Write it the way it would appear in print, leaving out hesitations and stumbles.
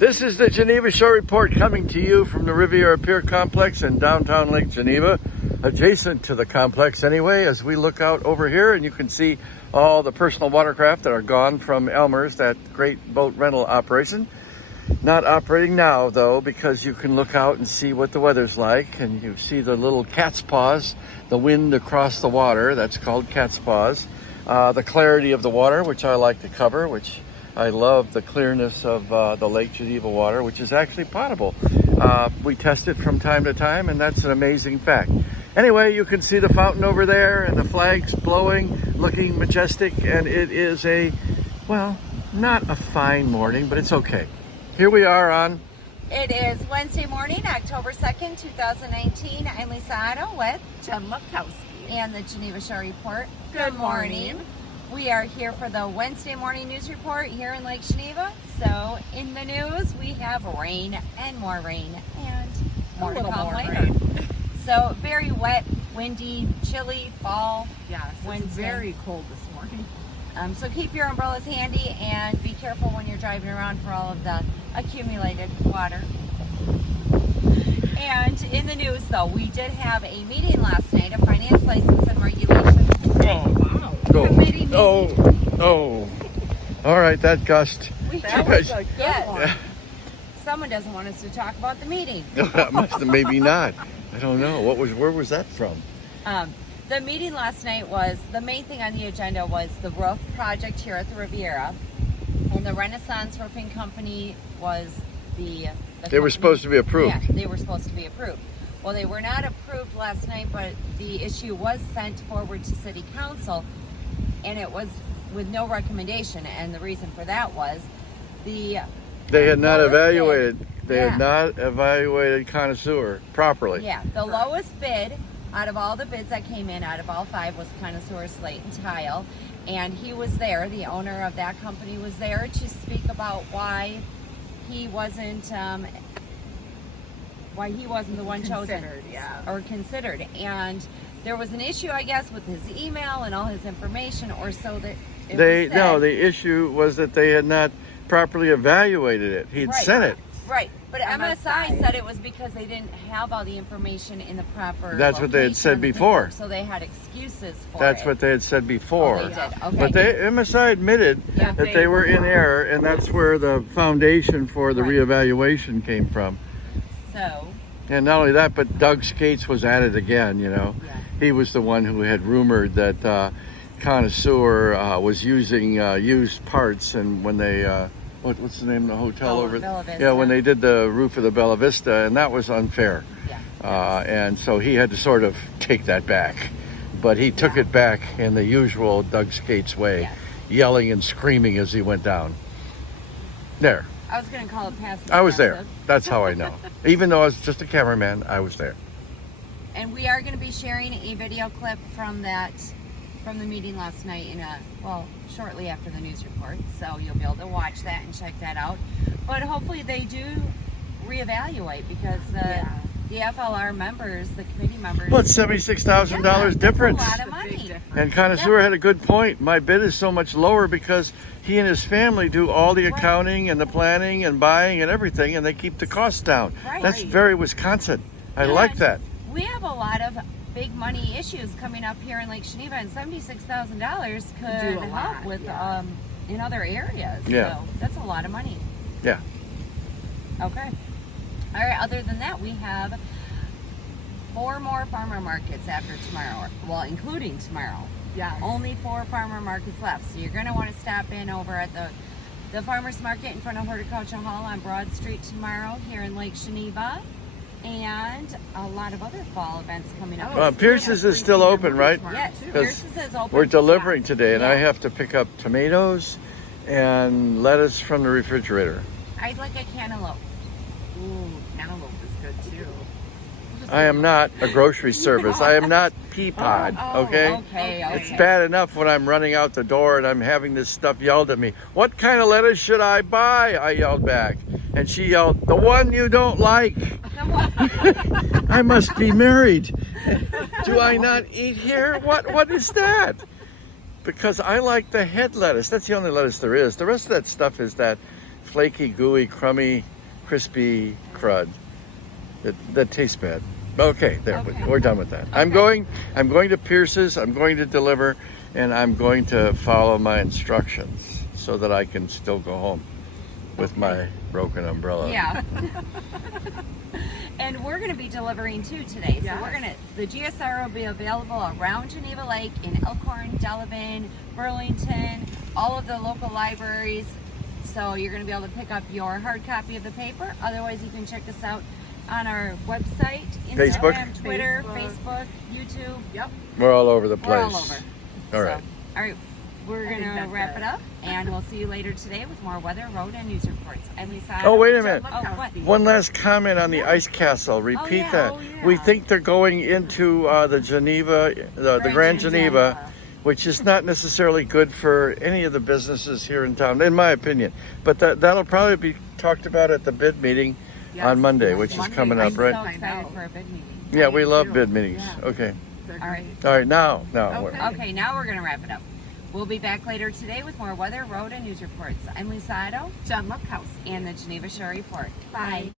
This is the Geneva Shore Report coming to you from the Riviera Pier Complex in downtown Lake Geneva, adjacent to the complex anyway, as we look out over here and you can see all the personal watercraft that are gone from Elmer's, that great boat rental operation. Not operating now though, because you can look out and see what the weather's like, and you see the little cat's paws, the wind across the water, that's called cat's paws. The clarity of the water, which I like to cover, which I love the clearness of the Lake Geneva water, which is actually potable. We test it from time to time, and that's an amazing fact. Anyway, you can see the fountain over there and the flags blowing, looking majestic, and it is well, not a fine morning, but it's okay. Here we are on... It is Wednesday morning, October 2nd, 2019. I'm Lisa Otto with Jen Lukowski and the Geneva Shore Report. Good morning. We are here for the Wednesday morning news report here in Lake Geneva. So in the news, we have rain and more rain and more to come later. So very wet, windy, chilly fall. Yes, Wednesday. it's very cold this morning. So keep your umbrellas handy and be careful when you're driving around for all of the accumulated water. And in the news, though, we did have a meeting last night, a finance license and regulation committee meeting. Oh. All right, that gust. That was a good Yes. one. Someone doesn't want us to talk about the meeting. That must have, maybe not. I don't know. Where was that from? The meeting last night was, the main thing on the agenda was the roof project here at the Riviera. And the Renaissance Roofing Company was the They were supposed to be approved. Yeah, they were supposed to be approved. Well, they were not approved last night, but the issue was sent forward to City Council, and it was with no recommendation. And the reason for that was They had not lowest evaluated. bid. They had not evaluated connoisseur properly. Yeah, the lowest bid out of all the bids that came in, out of all five, was Connoisseur Slate and Tile. And he was there, the owner of that company was there to speak about why he wasn't the one chosen or considered. And there was an issue, I guess, with his email and all his information, or so that it was said. The issue was that they had not properly evaluated it. He'd sent it. Right, but MSI said it was because they didn't have all the information in the proper That's what they had said before. So they had excuses for That's it. what they had said before. Oh, they did. Okay. But MSI admitted that they were in error, and that's where the foundation for the reevaluation came from. So. And not only that, but Doug Skates was at it again, you know. Yeah. He was the one who had rumored that Connoisseur was using used parts, and when they... what's the name of the hotel over there? Bella Vista. Yeah, when they did the roof of the Bella Vista, and that was unfair. Yeah. And so he had to sort of take that back. But he took it back in the usual Doug Skates way, yelling and screaming as he went down. There. I was going to call it passive. I was there. That's how I know. Even though I was just a cameraman, I was there. And we are going to be sharing a video clip from the meeting last night shortly after the news report. So you'll be able to watch that and check that out. But hopefully they do reevaluate, because the FLR members, the committee members... Well, it's $76,000 difference. That's a lot of money. And Connoisseur had a good point. My bid is so much lower because he and his family do all the accounting and the planning and buying and everything, and they keep the costs down. Right. That's very Wisconsin. I like that. We have a lot of big money issues coming up here in Lake Geneva, and $76,000 could help with in other areas. Yeah. So that's a lot of money. Yeah. Okay. All right. Other than that, we have 4 more farmer markets after tomorrow. Well, including tomorrow. Yeah. Only 4 farmer markets left. So you're going to want to stop in over at the farmers market in front of Horticulture Hall on Broad Street tomorrow here in Lake Geneva. And a lot of other fall events coming up. Pierce's is still open, right? Yes, Pierce's is open. We're delivering today, and I have to pick up tomatoes and lettuce from the refrigerator. I'd like a cantaloupe. Ooh, cantaloupe is good too. I am not a grocery service. I am not Peapod, okay? Okay. It's bad enough when I'm running out the door and I'm having this stuff yelled at me. What kind of lettuce should I buy? I yelled back. And she yelled, the one you don't like. I must be married. Do I not eat here? What is that? Because I like the head lettuce. That's the only lettuce there is. The rest of that stuff is that flaky, gooey, crummy, crispy crud that tastes bad. Okay, there, Okay. we're done with that. I'm going to Pierce's, I'm going to deliver, and I'm going to follow my instructions so that I can still go home with my broken umbrella. Yeah. And we're going to be delivering too today. So Yes. the GSR will be available around Geneva Lake in Elkhorn, Delavan, Burlington, all of the local libraries. So you're going to be able to pick up your hard copy of the paper. Otherwise, you can check us out on our website, Facebook? Instagram, Twitter, Facebook. Facebook, YouTube. Yep. We're all over the place. We're all over. All right. All right. We're I think going to that's wrap it. it up, and we'll see you later today with more weather, road, and news reports. I'm Lisa. Oh, wait a minute. Oh, what? One last comment on the ice castle. Repeat yeah. that. Oh, yeah. We think they're going into the Geneva, the Grand Geneva, which is not necessarily good for any of the businesses here in town, in my opinion. But that'll probably be talked about at the bid meeting Yes. on Monday, which is Monday. coming I'm up, so right? I excited know. for a bid meeting. Yeah, we love too. bid meetings. Yeah. Okay. They're All right. great. All right, now. Okay. Okay, now we're going to wrap it up. We'll be back later today with more weather, road, and news reports. I'm Lisa Ido Jen Lukowski. and the Geneva Shore Report. Bye.